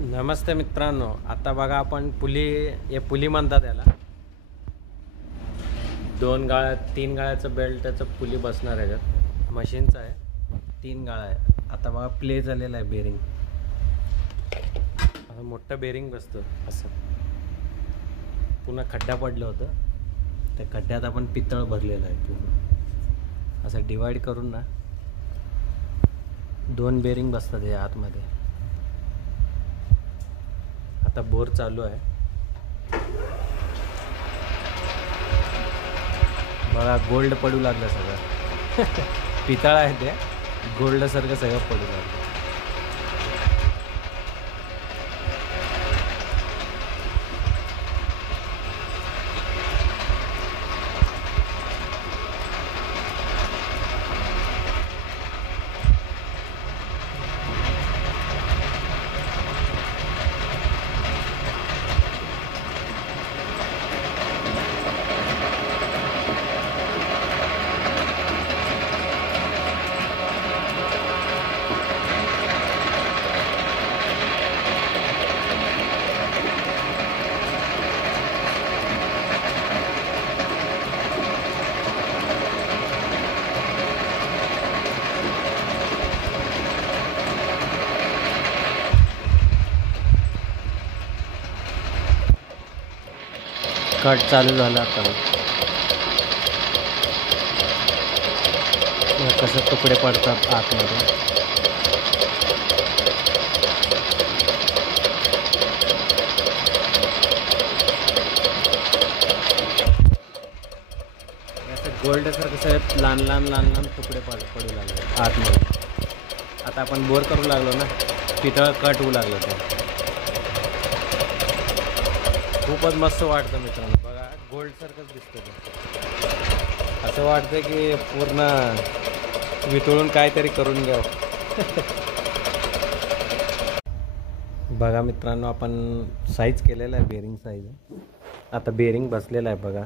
नमस्ते मित्रांनो, आता बघा आपण पुली म्हणतात याला. 3 गाळ्याचं बेल्टचं पुली बसणार आहे. त्यात मशीनचं आहे, 3 गाळा आहे. आता बघा प्ले झालेला आहे बेरिंग. आता मोठं बेरिंग बसतं असं. पुन्हा खड्डा पडलं होतं, त्या खड्ड्यात आपण पितळ भरलेलं आहे पूर्ण. असं डिवाइड करून ना 2 बेरिंग बसतात या आतमध्ये. आता बोर चालू आहे. बघा गोल्ड पडू लागलं सगळं. पितळ आहे ते, गोल्ड सारखं सगळं पडू लागलं. कट चालू झाला. आता कसं तुकडे पडतात आतमध्ये. असं गोल्ड सारखं सगळं लहान लहान तुकडे पडू लागले आतमध्ये. आता आपण बोर करू लागलो ना, पितळ कट होऊ लागलं. ते खूपच मस्त वाटतं मित्रांनो. बघा गोल्ड सारखंच दिसतं ते. असं वाटतं की पूर्ण वितळून काहीतरी करून घ्यावं. बघा मित्रांनो, आपण साईज केलेला आहे, बेरिंग साईज. आता बेरिंग बसलेला आहे बघा.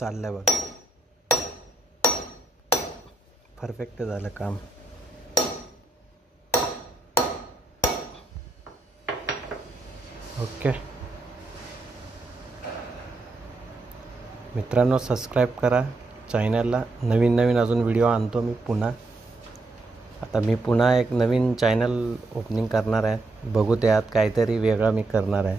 चाललंय बघा, परफेक्ट झालं काम. ओके मित्रांनो, सबस्क्राईब करा चॅनलला. नवीन अजून व्हिडिओ आणतो मी पुन्हा. आता मी पुन्हा एक नवीन चॅनल ओपनिंग करणार आहे. बघू त्यात काहीतरी वेगळं मी करणार आहे.